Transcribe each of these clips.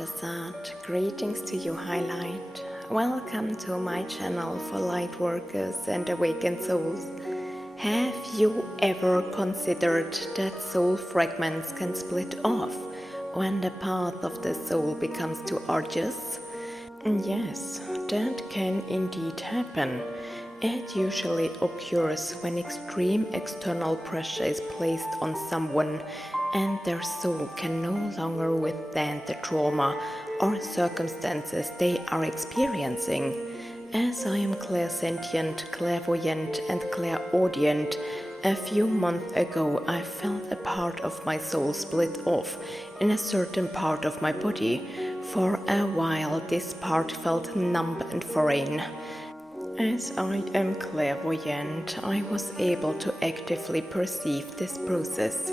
Ta Satt, greetings to you, Highlight. Welcome to my channel for light workers and awakened souls. Have you ever considered that soul fragments can split off when the path of the soul becomes too arduous? Yes, that can indeed happen. It usually occurs when extreme external pressure is placed on someone and their soul can no longer withstand the trauma or circumstances they are experiencing. As I am clairsentient, clairvoyant and clairaudient, a few months ago I felt a part of my soul split off in a certain part of my body. For a while this part felt numb and foreign. As I am clairvoyant, I was able to actively perceive this process.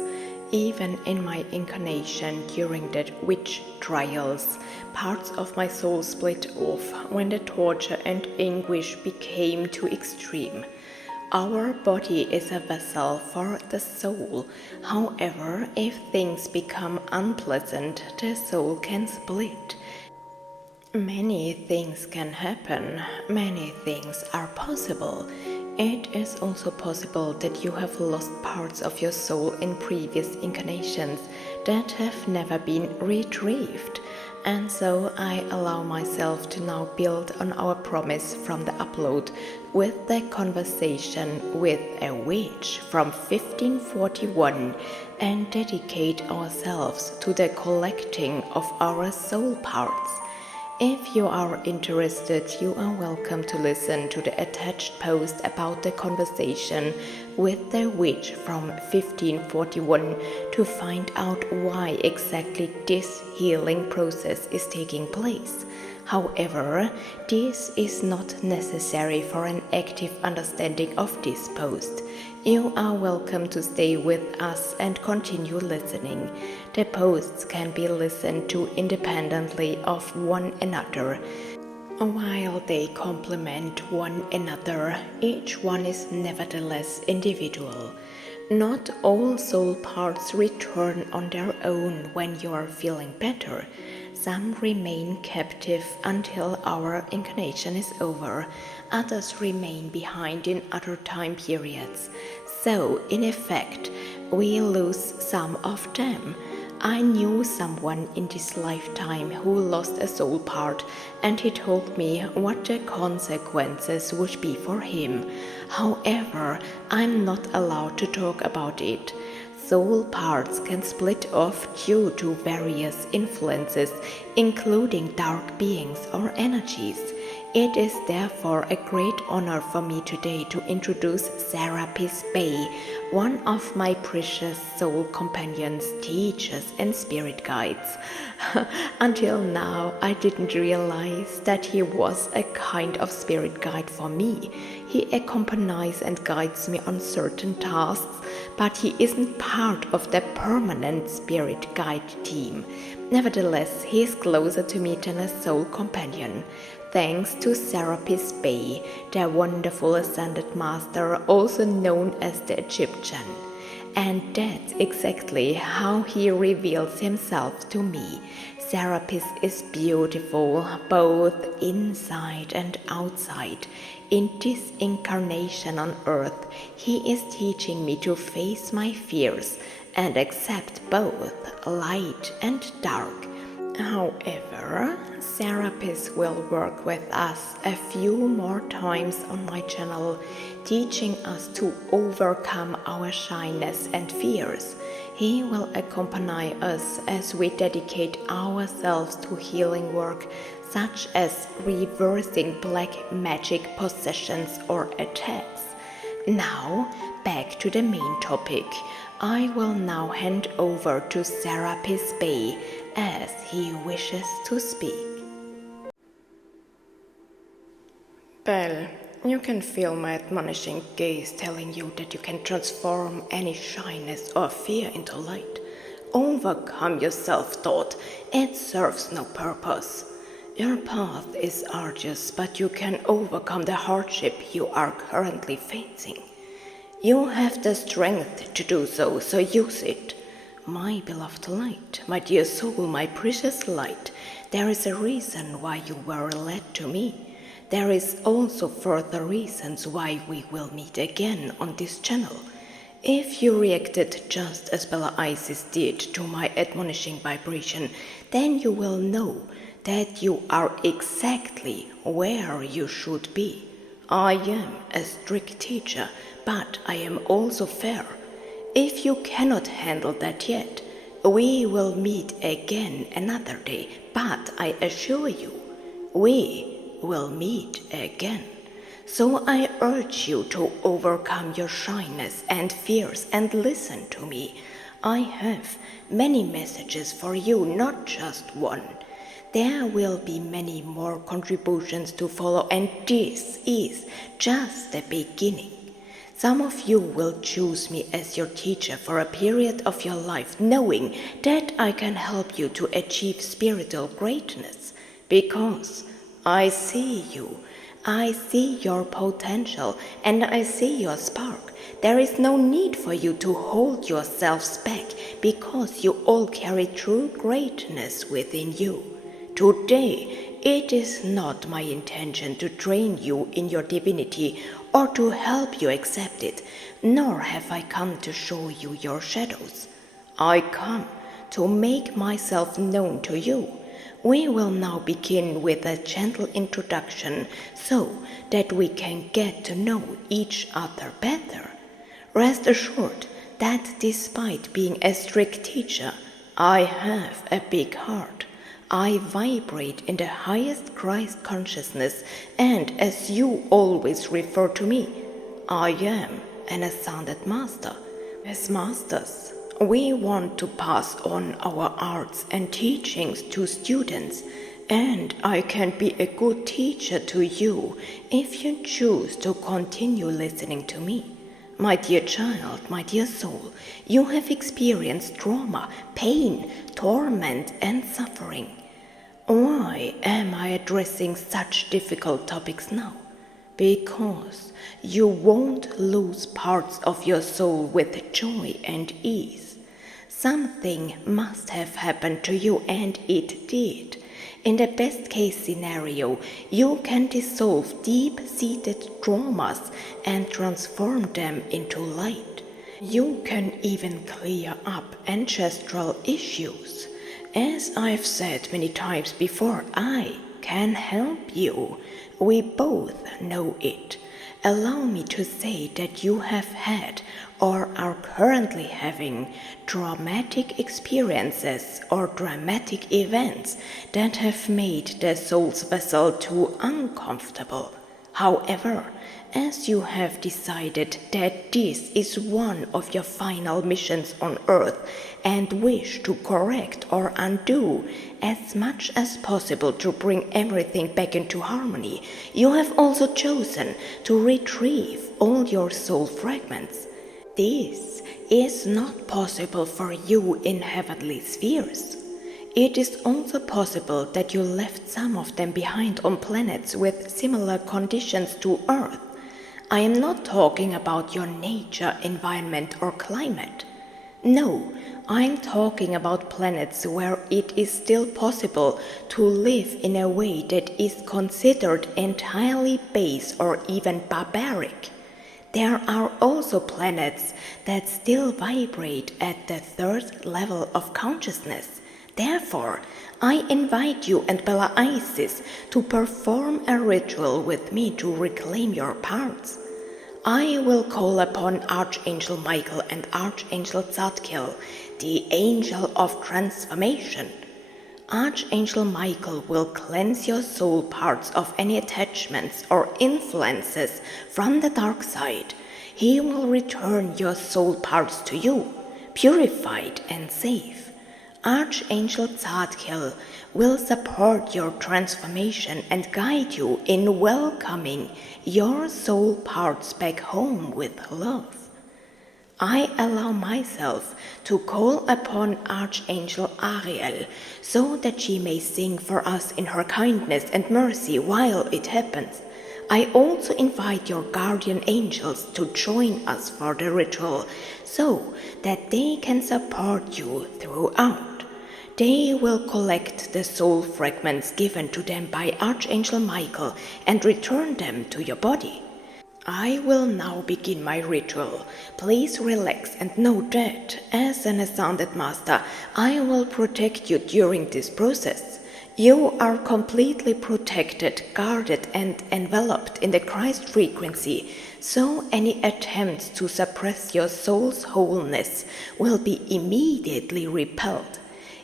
Even in my incarnation during the witch trials, parts of my soul split off when the torture and anguish became too extreme. Our body is a vessel for the soul. However, if things become unpleasant, the soul can split. Many things can happen, many things are possible. It is also possible that you have lost parts of your soul in previous incarnations that have never been retrieved. And so I allow myself to now build on our promise from the upload with the conversation with a witch from 1541 and dedicate ourselves to the collecting of our soul parts. If you are interested, you are welcome to listen to the attached post about the conversation with the witch from 1541 to find out why exactly this healing process is taking place. However, this is not necessary for an active understanding of this post. You are welcome to stay with us and continue listening. The posts can be listened to independently of one another. While they complement one another, each one is nevertheless individual. Not all soul parts return on their own when you are feeling better. Some remain captive until our incarnation is over. Others remain behind in other time periods. So, in effect, we lose some of them. I knew someone in this lifetime who lost a soul part, and he told me what the consequences would be for him. However, I'm not allowed to talk about it. Soul parts can split off due to various influences, including dark beings or energies. It is therefore a great honor for me today to introduce Serapis Bey, one of my precious soul companions, teachers and spirit guides. Until now, I didn't realize that he was a kind of spirit guide for me. He accompanies and guides me on certain tasks, but he isn't part of the permanent spirit guide team. Nevertheless, he is closer to me than a soul companion. Thanks to Serapis Bey, the wonderful ascended master, also known as the Egyptian. And that's exactly how he reveals himself to me. Serapis is beautiful, both inside and outside. In this incarnation on earth, he is teaching me to face my fears and accept both light and dark. However, Serapis will work with us a few more times on my channel, teaching us to overcome our shyness and fears. He will accompany us as we dedicate ourselves to healing work, such as reversing black magic possessions or attacks. Now, back to the main topic. I will now hand over to Serapis Bey as he wishes to speak. Belle, you can feel my admonishing gaze telling you that you can transform any shyness or fear into light. Overcome your self-thought. It serves no purpose. Your path is arduous, but you can overcome the hardship you are currently facing. You have the strength to do so, so use it. My beloved light, my dear soul, my precious light, There is a reason why you were led to me. There is also further reasons why we will meet again on this channel. If you reacted just as Bella Isis did to my admonishing vibration, then you will know that you are exactly where you should be. I am a strict teacher, but I am also fair. If you cannot handle that yet, we will meet again another day, but I assure you, we will meet again. So I urge you to overcome your shyness and fears and listen to me. I have many messages for you, not just one. There will be many more contributions to follow, and this is just the beginning. Some of you will choose me as your teacher for a period of your life, knowing that I can help you to achieve spiritual greatness, because I see you. I see your potential and I see your spark. There is no need for you to hold yourselves back, because you all carry true greatness within you. Today, it is not my intention to train you in your divinity or to help you accept it, nor have I come to show you your shadows. I come to make myself known to you. We will now begin with a gentle introduction so that we can get to know each other better. Rest assured that despite being a strict teacher, I have a big heart. I vibrate in the highest Christ consciousness, and as you always refer to me, I am an ascended master. As masters, we want to pass on our arts and teachings to students, and I can be a good teacher to you if you choose to continue listening to me. My dear child, my dear soul, you have experienced trauma, pain, torment, and suffering. Why am I addressing such difficult topics now? Because you won't lose parts of your soul with joy and ease. Something must have happened to you, and it did. In the best case scenario, you can dissolve deep-seated traumas and transform them into light. You can even clear up ancestral issues. As I've said many times before, I can help you. We both know it. Allow me to say that you have had or are currently having traumatic experiences or dramatic events that have made the soul's vessel too uncomfortable. However, as you have decided that this is one of your final missions on Earth and wish to correct or undo as much as possible to bring everything back into harmony, you have also chosen to retrieve all your soul fragments. This is not possible for you in heavenly spheres. It is also possible that you left some of them behind on planets with similar conditions to Earth. I am not talking about your nature, environment, or climate. No, I'm talking about planets where it is still possible to live in a way that is considered entirely base or even barbaric. There are also planets that still vibrate at the third level of consciousness. Therefore, I invite you and Bella Isis to perform a ritual with me to reclaim your parts. I will call upon Archangel Michael and Archangel Zadkiel, the angel of transformation. Archangel Michael will cleanse your soul parts of any attachments or influences from the dark side. He will return your soul parts to you, purified and safe. Archangel Zadkiel will support your transformation and guide you in welcoming your soul parts back home with love. I allow myself to call upon Archangel Ariel so that she may sing for us in her kindness and mercy while it happens. I also invite your guardian angels to join us for the ritual so that they can support you throughout. They will collect the soul fragments given to them by Archangel Michael and return them to your body. I will now begin my ritual. Please relax and know that, as an ascended master, I will protect you during this process. You are completely protected, guarded, and enveloped in the Christ frequency, so any attempts to suppress your soul's wholeness will be immediately repelled.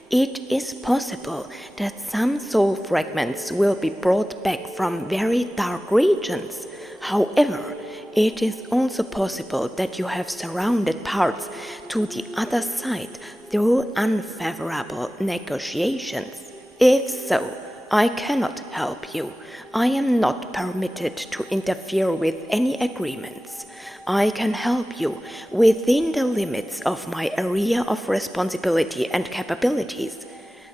It is possible that some soul fragments will be brought back from very dark regions. However, it is also possible that you have surrounded parts to the other side through unfavorable negotiations. If so, I cannot help you. I am not permitted to interfere with any agreements. I can help you within the limits of my area of responsibility and capabilities.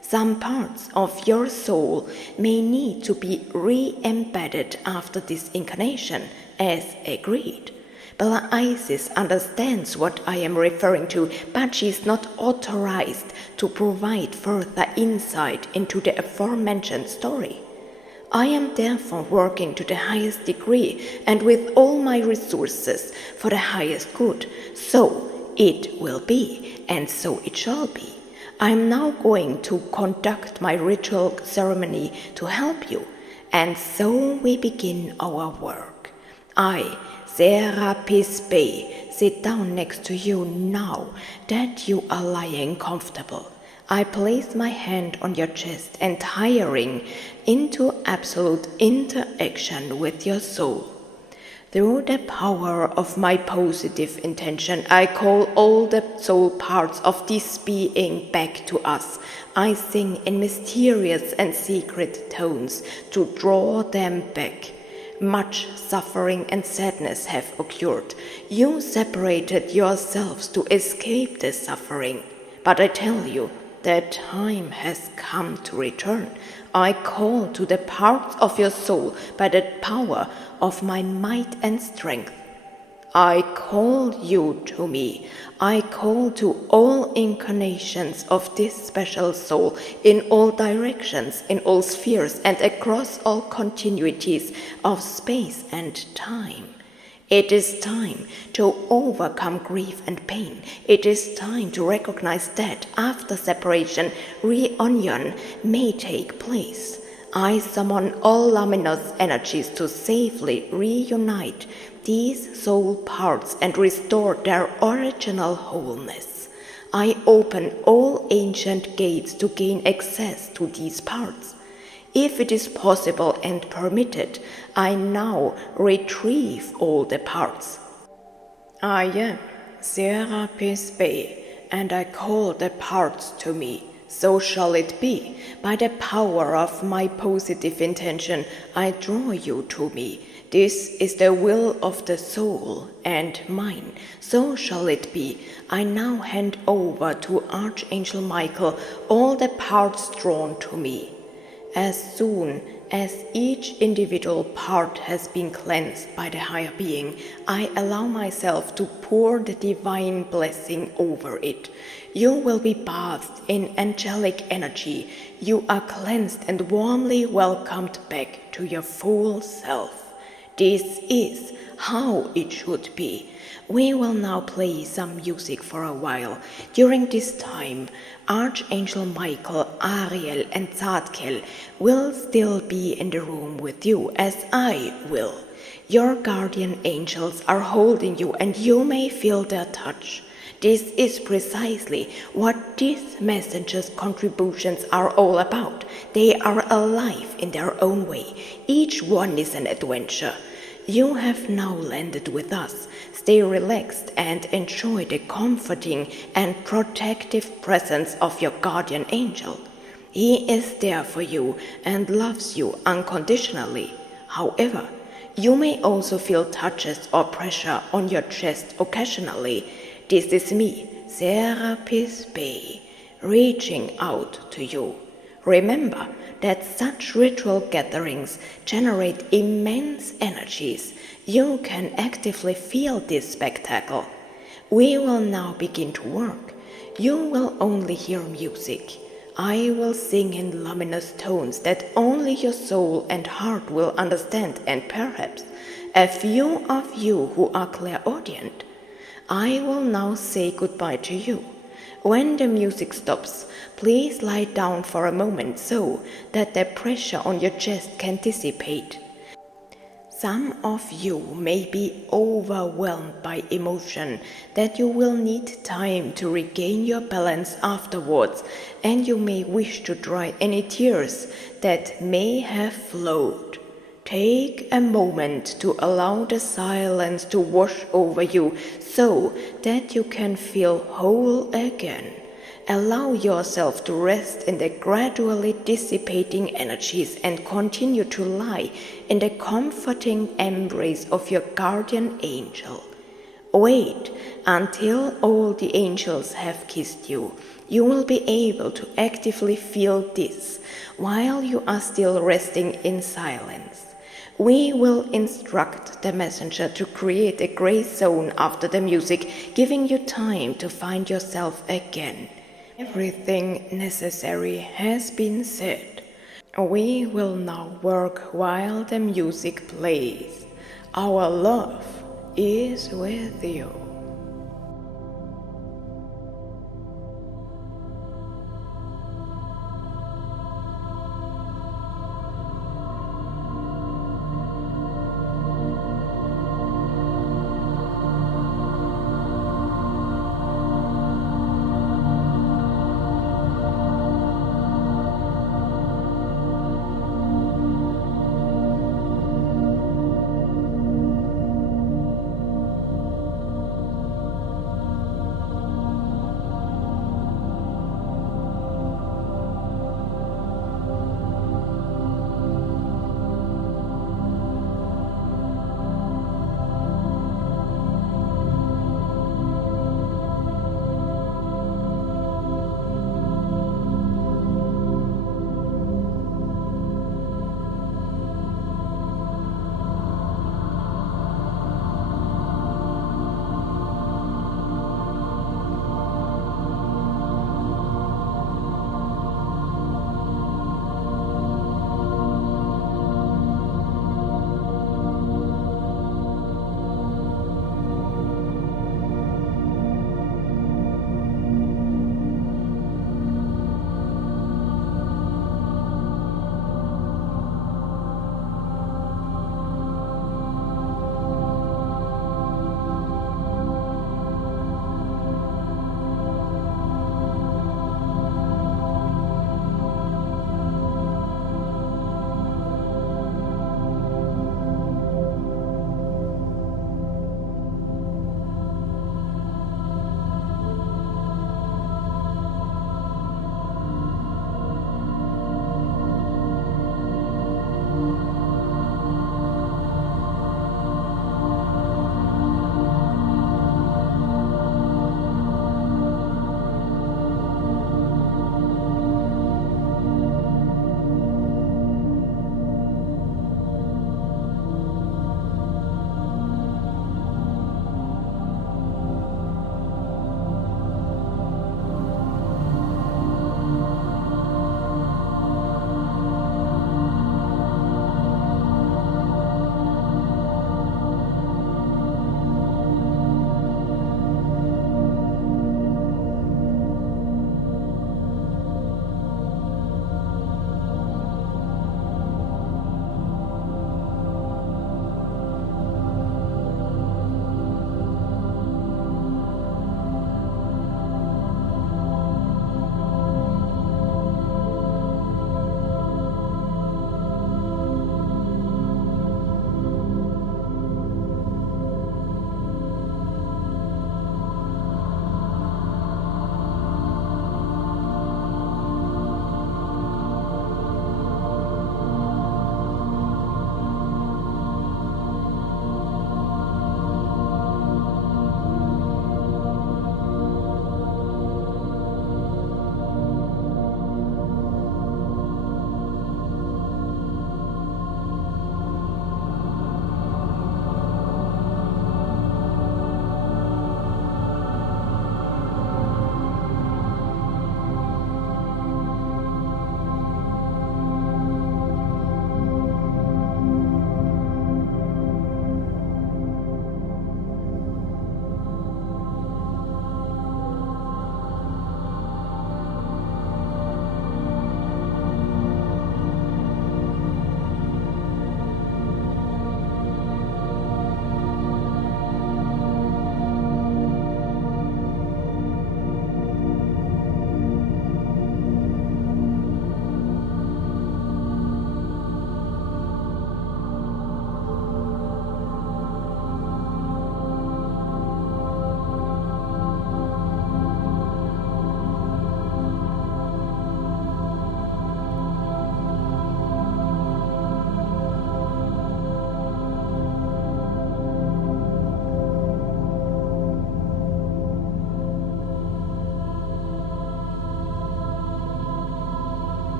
Some parts of your soul may need to be re-embedded after this incarnation, as agreed. Bella Isis understands what I am referring to, but she is not authorized to provide further insight into the aforementioned story. I am therefore working to the highest degree and with all my resources for the highest good. So it will be, and so it shall be. I am now going to conduct my ritual ceremony to help you, and so we begin our work. I, Serapis Bey, sit down next to you now that you are lying comfortable. I place my hand on your chest, entering into absolute interaction with your soul. Through the power of my positive intention, I call all the soul parts of this being back to us. I sing in mysterious and secret tones to draw them back. Much suffering and sadness have occurred. You separated yourselves to escape the suffering. But I tell you, the time has come to return. I call to the parts of your soul by the power of my might and strength. I call you to me. I call to all incarnations of this special soul in all directions, in all spheres, and across all continuities of space and time. It is time to overcome grief and pain. It is time to recognize that after separation, reunion may take place. I summon all luminous energies to safely reunite these soul parts and restore their original wholeness. I open all ancient gates to gain access to these parts. If it is possible and permitted, I now retrieve all the parts. I am Serapis Bey, and I call the parts to me. So shall it be. By the power of my positive intention, I draw you to me. This is the will of the soul and mine. So shall it be. I now hand over to Archangel Michael all the parts drawn to me. As soon as each individual part has been cleansed by the higher being, I allow myself to pour the divine blessing over it. You will be bathed in angelic energy. You are cleansed and warmly welcomed back to your full self. This is how it should be. We will now play some music for a while. During this time, Archangel Michael, Ariel and Zadkiel will still be in the room with you, as I will. Your guardian angels are holding you, and you may feel their touch. This is precisely what these messengers' contributions are all about. They are alive in their own way. Each one is an adventure. You have now landed with us. Stay relaxed and enjoy the comforting and protective presence of your guardian angel. He is there for you and loves you unconditionally. However, you may also feel touches or pressure on your chest occasionally. This is me, Serapis Bey, reaching out to you. Remember that such ritual gatherings generate immense energies. You can actively feel this spectacle. We will now begin to work. You will only hear music. I will sing in luminous tones that only your soul and heart will understand, and perhaps a few of you who are clairaudient. I will now say goodbye to you. When the music stops, please lie down for a moment so that the pressure on your chest can dissipate. Some of you may be overwhelmed by emotion that you will need time to regain your balance afterwards, and you may wish to dry any tears that may have flowed. Take a moment to allow the silence to wash over you so that you can feel whole again. Allow yourself to rest in the gradually dissipating energies and continue to lie in the comforting embrace of your guardian angel. Wait until all the angels have kissed you. You will be able to actively feel this while you are still resting in silence. We will instruct the messenger to create a gray zone after the music, giving you time to find yourself again. Everything necessary has been said. We will now work while the music plays. Our love is with you.